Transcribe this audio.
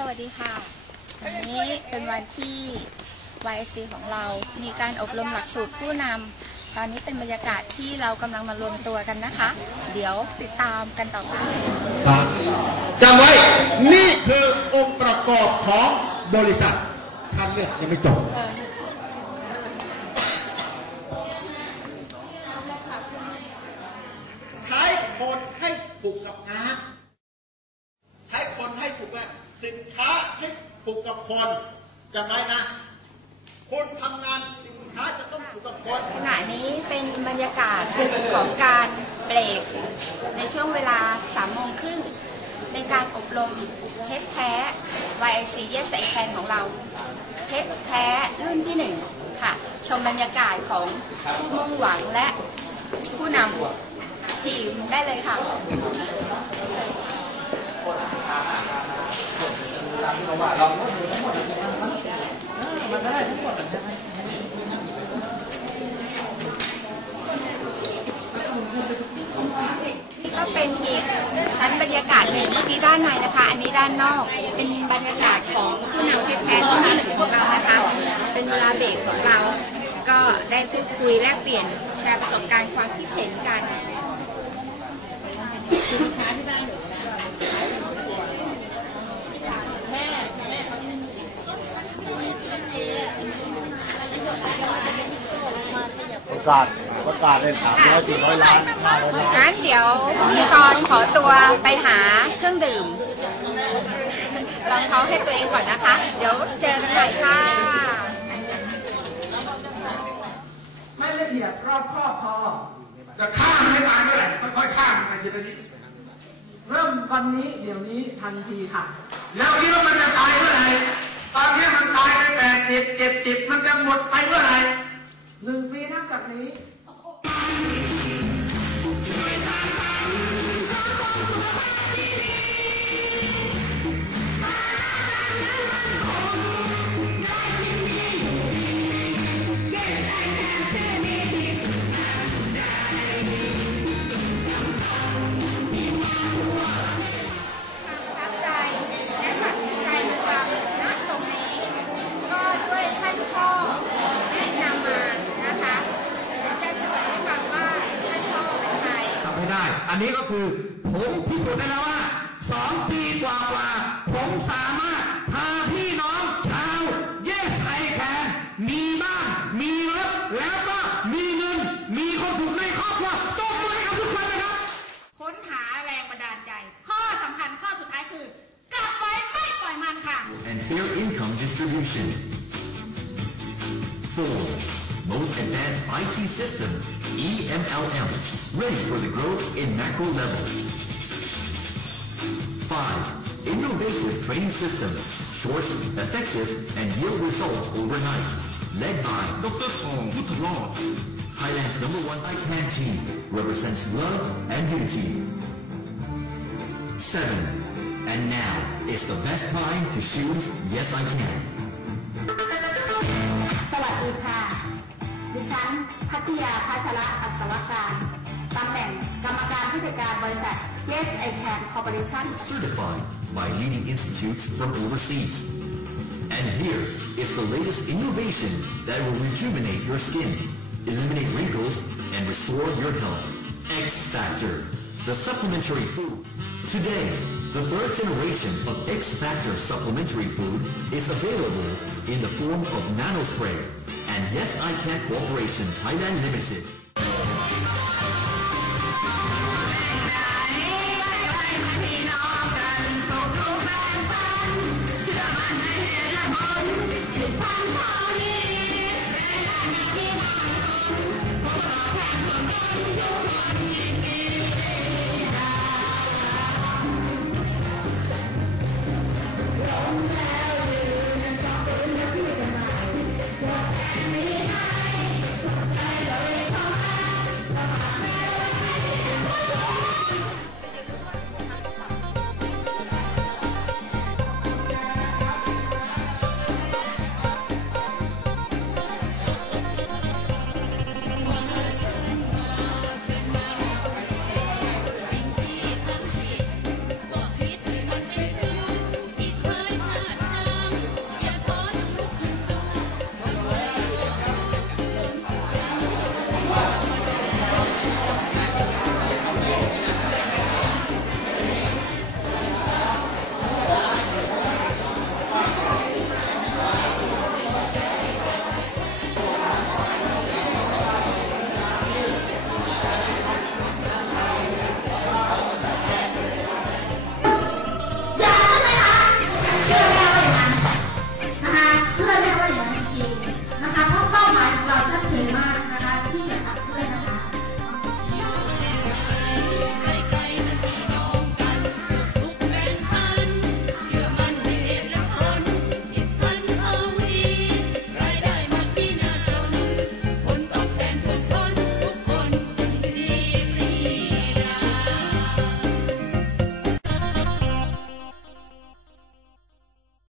สวัสดีค่ะ วันนี้เป็นวันที่ YC ของเรา มีการอบรมหลักสูตรผู้นำ ตอนนี้เป็นบรรยากาศที่เรากำลังมารวมตัวกันนะคะ เดี๋ยวติดตามกันต่อไปครับจำไว้ นี่คือองค์ประกอบของบริษัทท่านเลือกยังไม่จบใช้คนให้ผูกกับงานใช้คนให้ผูกกับสินค้าให้ผูกกับ คนจำไว้นะคุณทำงานสินค้าจะต้องผูกกับคนขณะนี้เป็นบรรยากาศของการเบรกในช่วงเวลา3โมงครึ่งเป็นการอบรมเทสแท้ YIC Yes I Can ของเราเทสแท้รุ่นที่1ค่ะ ชมบรรยากาศของผู้มุ่งหวังและผู้นำทีมได้เลยค่ะ ก็เป็นอีกชั้นบรรยากาศหนึ่งเมื่อกี้ด้านในนะคะ อันนี้ด้านนอก เป็นบรรยากาศของผู้นำเพชรแท้รุ่นที่หนึ่งของเรานะคะ เป็นเวลาเบรกของเรา ก็ได้พูดคุยแลกเปลี่ยนแชร์ประสบการณ์ความคิดเห็นกัน ประ กาศประกาศเลยสามร้อยสี่ร้อยล้านห้าร้อยล้านงั้นเดี๋ยวพิธีกรขอตัวไปหาเครื่องดื่มรองท้องให้ตัวเองก่อนนะคะ เดี๋ยวเจอกันใหม่ค่ะไม่ละเอียดรอบครอบพอ จะฆ่ามันให้ตายเมื่อไหร่ค่อยๆฆ่ามันไปทีละนิดเริ่มวันนี้เดี๋ยวนี้ทันทีค่ะ แล้วคิดว่ามันจะตายเมื่อไหร่ตอนนี้มันตายไปแปดสิบเจ็ดสิบมันจะหมดไป หนึ่งปีนับจากนี้ อันนี้ก็คือผมพิสูจน์ได้แล้วว่าสองปีกว่ากว่าๆผมสามารถพาพี่น้องชาว Yes I Can มีบ้านมีรถแล้วก็มีเงิน มีความสุขในครอบครัวตบมือให้กับทุกคนนะครับ ค้นหาแรงบันดาลใจ ข้อสำคัญข้อสุดท้ายคือกลับไว้ไม่ปล่อยมันค่ะ and fair income distribution. 4. Most advanced IT system, E EMLM, ready for the growth in macro level. 5. Innovative training system, short, effective, and yield results overnight. Led by Dr. Song Putalot. Thailand's number one ICANN team represents love and unity. 7. And now is the best time to choose Yes I Can. สวัสดีค่ะ ดิฉันพัทยาพัชระอัศวการ ตำแหน่งกรรมการผู้จัดการบริษัท Yes I Can Corporation Certified by leading institutes from overseas. And here is the latest innovation that will rejuvenate your skin, eliminate wrinkles, and restore your health. X Factor, the supplementary food. Today, the third generation of X Factor supplementary food is available in the form of nano spray and Yes I Can Corporation Thailand Limited